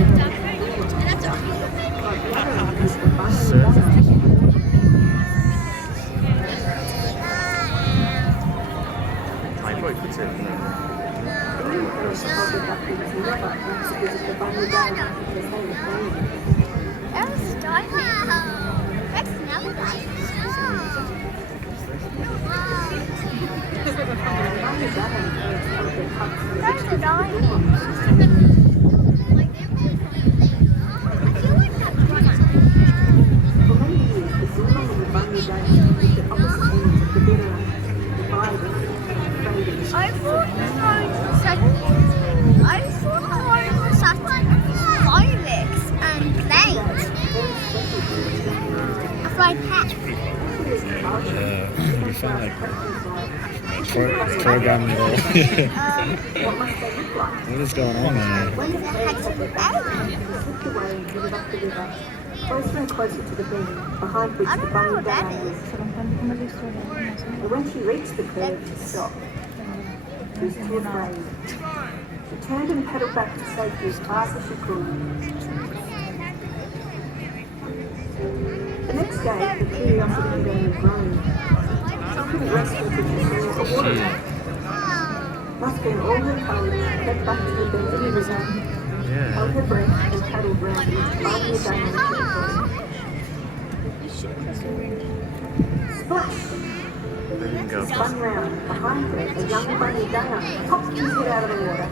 We found like program it all. What is going on there? Closer and closer to the bend, behind which the bunny down is. And when she reached the curve, she stopped. She was too afraid. She turned and paddled back to safety as fast as she could. The next day, her curiosity had only grown. She couldn't rest until she saw a water rat. Mustering all her courage, head back to the bend of the river, held her breath and paddled round each tiny diamond Splash! Spun round. Behind her, a young bunny Dja popped his head out of the water.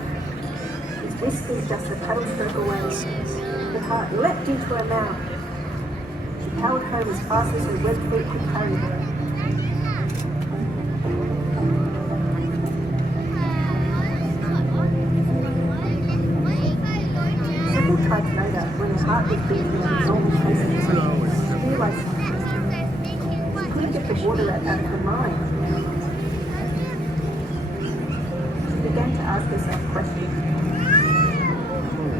His whiskers just a paddle stroke away. Her heart leapt into her mouth. She powered home as fast as her web feet could carry her. Several times later, when her heart was beating at a normal pace, she realised something. She couldn't get the water rat out of her mind. She began to ask herself questions.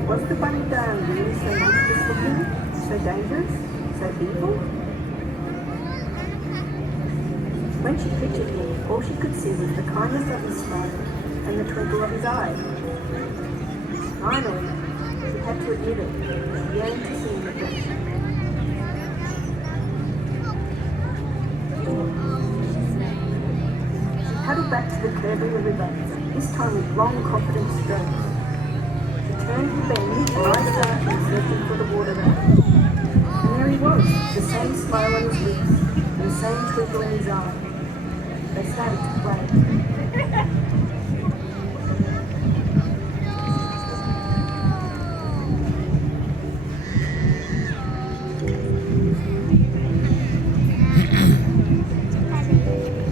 Was the bunny Dja really so monstrous looking, so dangerous, so evil? When she pictured him, all she could see was the kindness of his smile and the twinkle of his eye. Finally, she had to admit it. She yearned to see him again. She paddled back to the curve of the river, this time with long, confident strokes. She turned the bend and eyes out and searching for the water rat. And there he was, the same smile on his lips and the same twinkle in his eye. They started to play.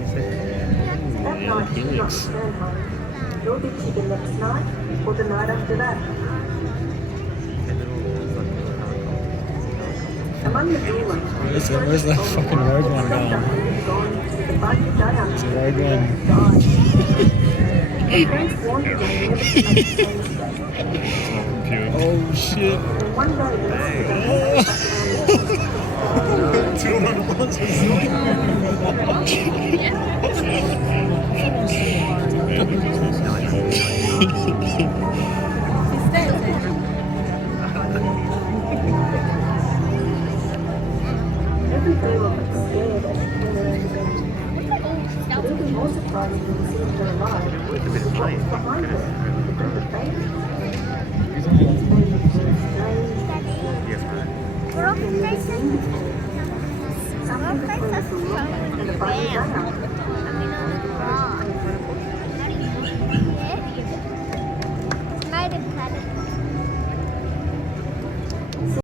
That night she did not return home, nor did she the next night or the night after that. Among the Dulai, Where's that fucking road one going? It's a road one. Oh shit. One day, every girl was scared as she came around the bend. But even more surprising than seeing her alive was what was behind her, the group of babies. These babies were strange, We're off the station. something between a gorilla and a bunny Dja.